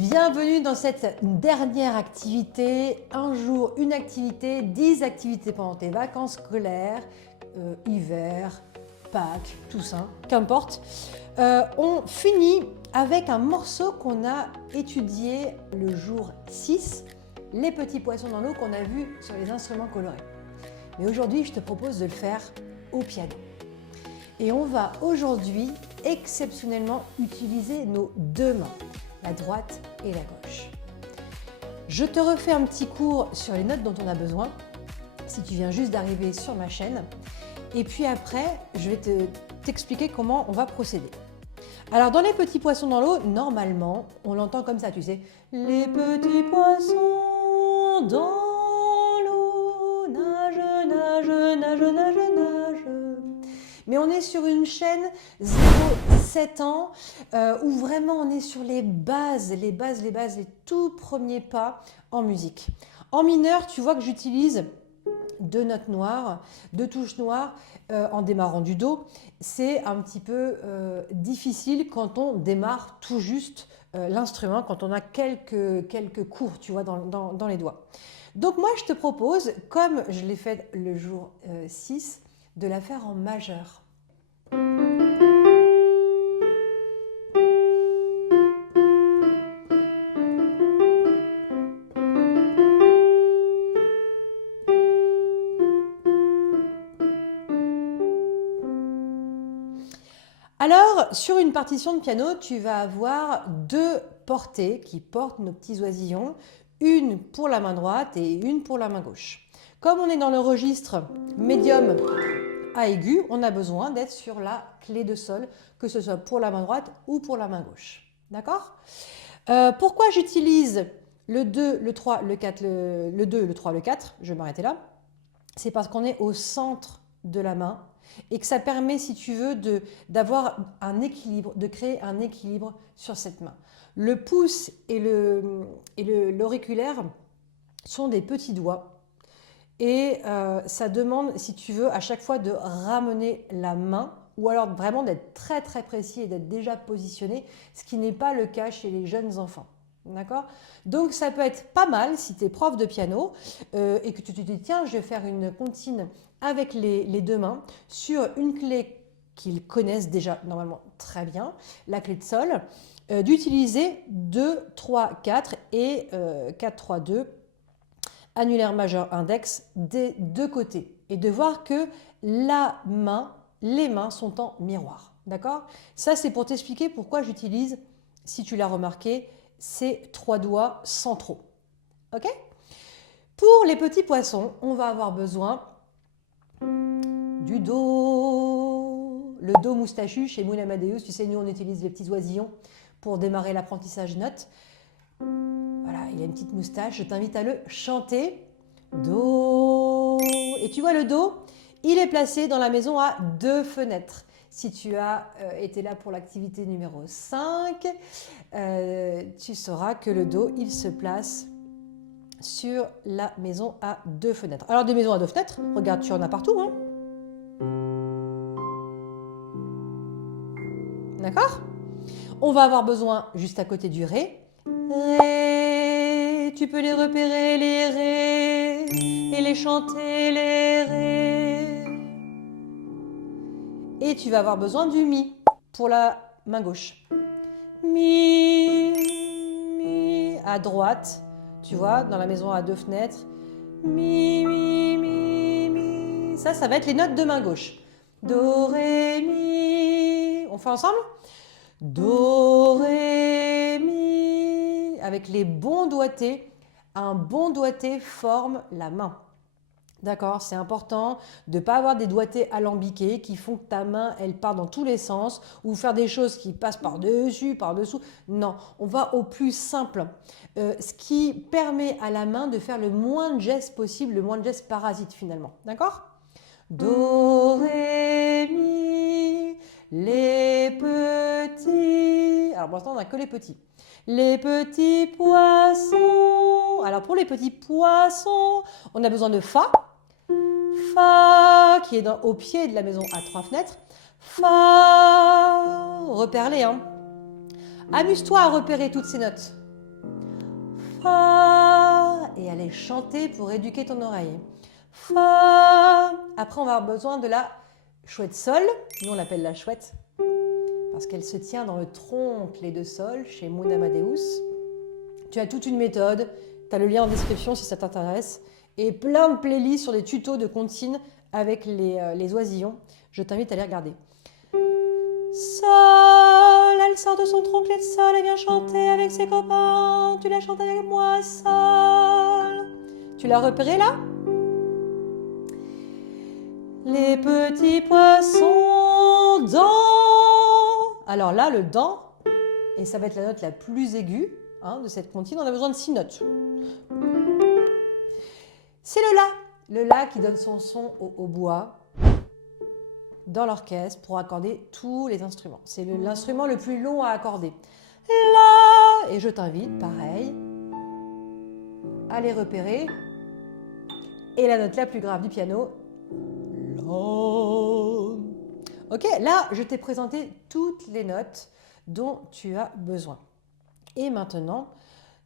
Bienvenue dans cette dernière activité. Un jour, une activité, 10 activités pendant tes vacances scolaires, hiver, Pâques, Toussaint, qu'importe. On finit avec un morceau qu'on a étudié le jour 6, les petits poissons dans l'eau qu'on a vu sur les instruments colorés. Mais aujourd'hui, je te propose de le faire au piano. Et on va aujourd'hui exceptionnellement utiliser nos deux mains, la droite et la gauche. Je te refais un petit cours sur les notes dont on a besoin, si tu viens juste d'arriver sur ma chaîne. Et puis après, je vais t'expliquer comment on va procéder. Alors dans les petits poissons dans l'eau, normalement, on l'entend comme ça, tu sais. Les petits poissons dans l'eau, nage, nage, nage, nage, nage. Mais on est sur une chaîne 0-7 ans où vraiment on est sur les bases, les tout premiers pas en musique. En mineur, tu vois que j'utilise deux notes noires, deux touches noires en démarrant du Do. C'est un petit peu difficile quand on démarre tout juste l'instrument, quand on a quelques cours, tu vois, dans les doigts. Donc moi, je te propose, comme je l'ai fait le jour 6, de la faire en majeur. Alors, sur une partition de piano, tu vas avoir deux portées qui portent nos petits oisillons, une pour la main droite et une pour la main gauche. Comme on est dans le registre médium à aigu, on a besoin d'être sur la clé de sol, que ce soit pour la main droite ou pour la main gauche. D'accord ? Pourquoi j'utilise le 2, le 3, le 4, le 2, le 3, le 4 ? Je vais m'arrêter là. C'est parce qu'on est au centre de la main et que ça permet, si tu veux, d'avoir un équilibre, de créer un équilibre sur cette main. Le pouce et l'auriculaire sont des petits doigts. Et ça demande, si tu veux, à chaque fois de ramener la main ou alors vraiment d'être très très précis et d'être déjà positionné, ce qui n'est pas le cas chez les jeunes enfants. D'accord ? Donc ça peut être pas mal si tu es prof de piano et que tu te dis tiens, je vais faire une comptine avec les deux mains sur une clé qu'ils connaissent déjà normalement très bien, la clé de sol, d'utiliser 2, 3, 4 et 4, 3, 2 annulaire majeur index des deux côtés et de voir que les mains sont en miroir. D'accord ? Ça, c'est pour t'expliquer pourquoi j'utilise, si tu l'as remarqué, ces trois doigts centraux. Ok ? Pour les petits poissons, on va avoir besoin du Do. Le Do moustachu chez Moon Amadeus. Tu sais, nous, on utilise les petits oisillons pour démarrer l'apprentissage notes. Voilà, il a une petite moustache, je t'invite à le chanter. Do. Et tu vois le Do, il est placé dans la maison à deux fenêtres. Si tu as été là pour l'activité numéro 5, tu sauras que le Do, il se place sur la maison à deux fenêtres. Alors des maisons à deux fenêtres, regarde, tu en as partout. Hein. D'accord ? On va avoir besoin, juste à côté du Ré, Ré, tu peux les repérer, les Ré, et les chanter, les Ré. Et tu vas avoir besoin du Mi pour la main gauche. Mi, Mi, à droite, tu vois, dans la maison à deux fenêtres. Mi, Mi, Mi, Mi. Ça va être les notes de main gauche. Do, Ré, Mi. On fait ensemble ? Do, Ré, Mi. Avec les bons doigtés, un bon doigté forme la main. D'accord, c'est important de ne pas avoir des doigtés alambiqués qui font que ta main, elle part dans tous les sens ou faire des choses qui passent par-dessus, par-dessous. Non, on va au plus simple. Ce qui permet à la main de faire le moins de gestes possible, le moins de gestes parasites finalement. D'accord ? Do, Ré, Mi, les petits. Alors pour l'instant, on n'a que les petits. Les petits poissons. Alors pour les petits poissons, on a besoin de Fa. Fa qui est au pied de la maison à trois fenêtres. Fa. Repère-les. Hein. Amuse-toi à repérer toutes ces notes. Fa. Et aller chanter pour éduquer ton oreille. Fa. Après, on va avoir besoin de la chouette sol. Nous, on l'appelle la chouette parce qu'elle se tient dans le tronc clé de sol chez Moon Amadeus. Tu as toute une méthode. Tu as le lien en description si ça t'intéresse. Et plein de playlists sur des tutos de comptines avec les oisillons. Je t'invite à les regarder. Sol, elle sort de son tronc clé de sol et vient chanter avec ses copains. Tu la chantes avec moi, sol. Tu l'as repéré là? Les petits poissons dans. Alors là, le dans, et ça va être la note la plus aiguë de cette comptine, on a besoin de 6 notes. C'est le la qui donne son son au bois dans l'orchestre pour accorder tous les instruments. C'est l'instrument le plus long à accorder. La, et je t'invite, pareil, à les repérer. Et la note la plus grave du piano, la. Ok, là, je t'ai présenté toutes les notes dont tu as besoin. Et maintenant,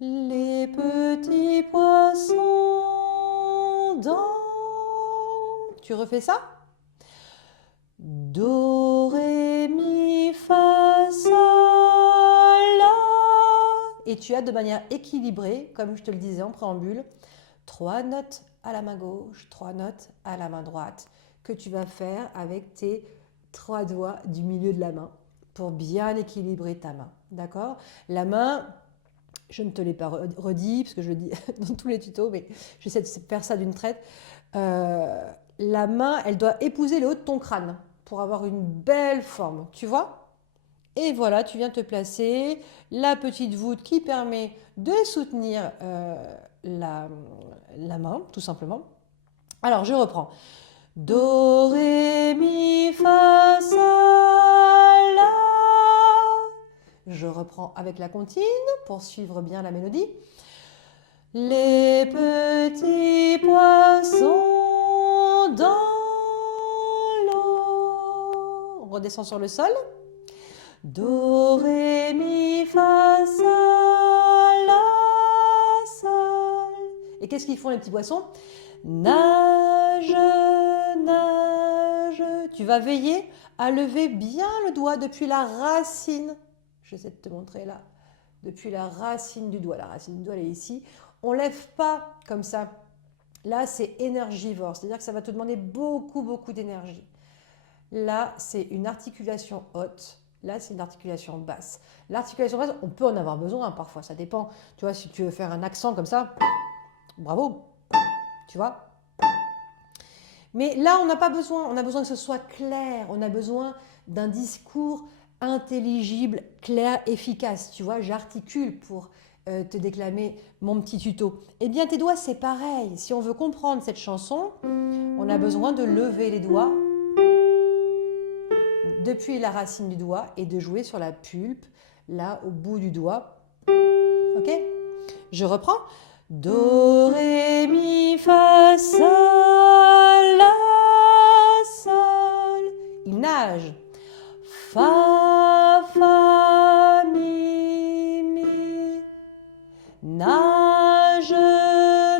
les petits poissons dans. Tu refais ça? Do, ré, mi, fa, sol, la. Et tu as de manière équilibrée, comme je te le disais en préambule, 3 notes à la main gauche, 3 notes à la main droite, que tu vas faire avec tes 3 doigts du milieu de la main pour bien équilibrer ta main. D'accord? La main, je ne te l'ai pas redit, parce que je le dis dans tous les tutos, mais j'essaie de faire ça d'une traite. La main, elle doit épouser le haut de ton crâne pour avoir une belle forme, tu vois? Et voilà, tu viens te placer la petite voûte qui permet de soutenir la main, tout simplement. Alors, je reprends. Do, ré, mi, fa, sol, la. Je reprends avec la comptine pour suivre bien la mélodie. Les petits poissons dans l'eau. On redescend sur le sol. Do, ré, mi, fa, sol, la, sol. Et qu'est-ce qu'ils font les petits poissons? Nage, nage. Tu vas veiller à lever bien le doigt depuis la racine. J'essaie de te montrer là. Depuis la racine du doigt. La racine du doigt, elle est ici. On ne lève pas comme ça. Là, c'est énergivore. C'est-à-dire que ça va te demander beaucoup, beaucoup d'énergie. Là, c'est une articulation haute. Là, c'est une articulation basse. L'articulation basse, on peut en avoir besoin parfois. Ça dépend. Tu vois, si tu veux faire un accent comme ça, bravo. Tu vois? Mais là, on n'a pas besoin. On a besoin que ce soit clair. On a besoin d'un discours intelligible, clair, efficace. Tu vois, j'articule pour te déclamer mon petit tuto. Eh bien, tes doigts, c'est pareil. Si on veut comprendre cette chanson, on a besoin de lever les doigts depuis la racine du doigt et de jouer sur la pulpe, là, au bout du doigt. Ok? Je reprends. Do, ré, mi, fa, sol, la, sol. Il nage. Fa, fa, mi, mi. Nage,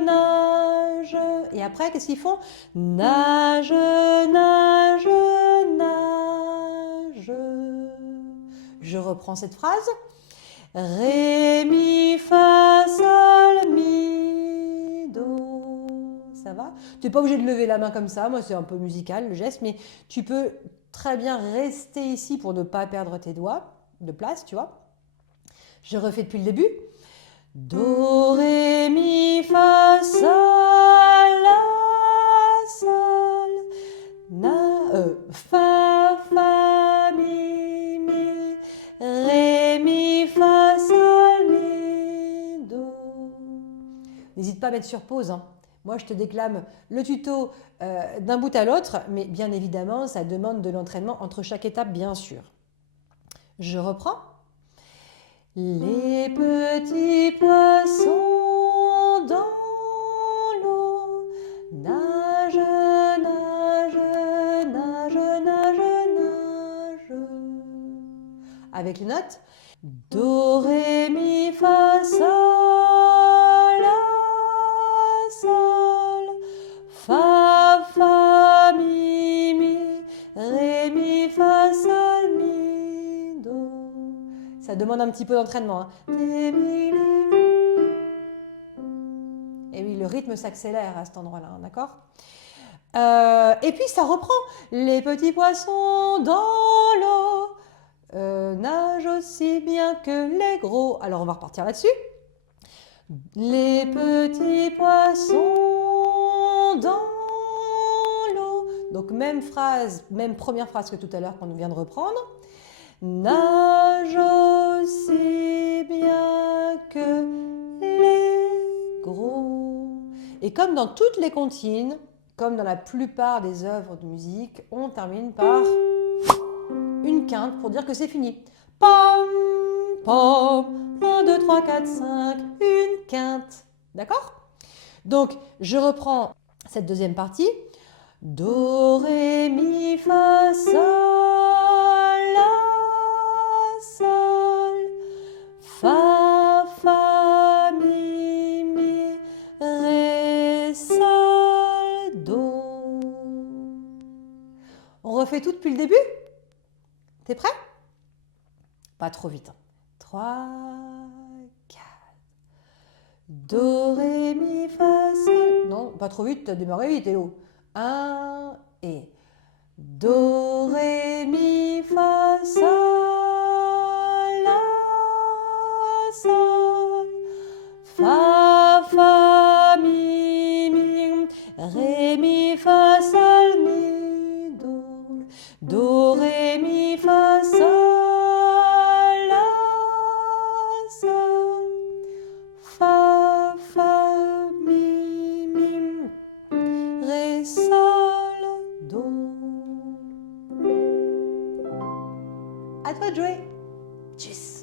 nage. Et après, qu'est-ce qu'ils font? Nage, nage, nage. Je reprends cette phrase. Ré, mi, fa, sol, mi, do. Ça va? Tu n'es pas obligé de lever la main comme ça. Moi, c'est un peu musical le geste, mais tu peux très bien rester ici pour ne pas perdre tes doigts de place, tu vois. Je refais depuis le début. Do, ré, mi, fa, sol, la, sol, fa, fa, mi, mi, ré, mi, fa, sol, mi, do. N'hésite pas à mettre sur pause, hein. Moi, je te déclame le tuto d'un bout à l'autre, mais bien évidemment, ça demande de l'entraînement entre chaque étape, bien sûr. Je reprends. Les petits poissons dans l'eau nagent, nagent, nagent, nagent, nagent. Avec les notes. Do, ré, mi, fa, sol, demande un petit peu d'entraînement. Hein. Et oui, le rythme s'accélère à cet endroit-là, hein, d'accord? Et puis ça reprend. Les petits poissons dans l'eau nagent aussi bien que les gros. Alors on va repartir là-dessus. Les petits poissons dans l'eau. Donc même phrase, même première phrase que tout à l'heure qu'on vient de reprendre. Nagent aussi bien que les gros. Et comme dans toutes les comptines, comme dans la plupart des œuvres de musique, on termine par une quinte pour dire que c'est fini. Pom, pom, 1, 2, 3, 4, 5, une quinte. D'accord? Donc, je reprends cette deuxième partie. Do, ré, mi, fa, sol, la, sol, fa, fa, mi, mi, ré, sol, do. On refait tout depuis le début? T'es prêt? Pas trop vite. 3, 4. Do, ré, mi, fa, sol. Non, pas trop vite, t'as démarré vite, Hello. 1 et Do, ré, mi, fa, sol, la, sol, fa, fa, mi, mi, ré, mi, fa, sol, mi, do, do, ré, mi, fa, sol, la, sol, fa, fa, mi, mi, ré, sol, do. À toi de jouer. Tchuss.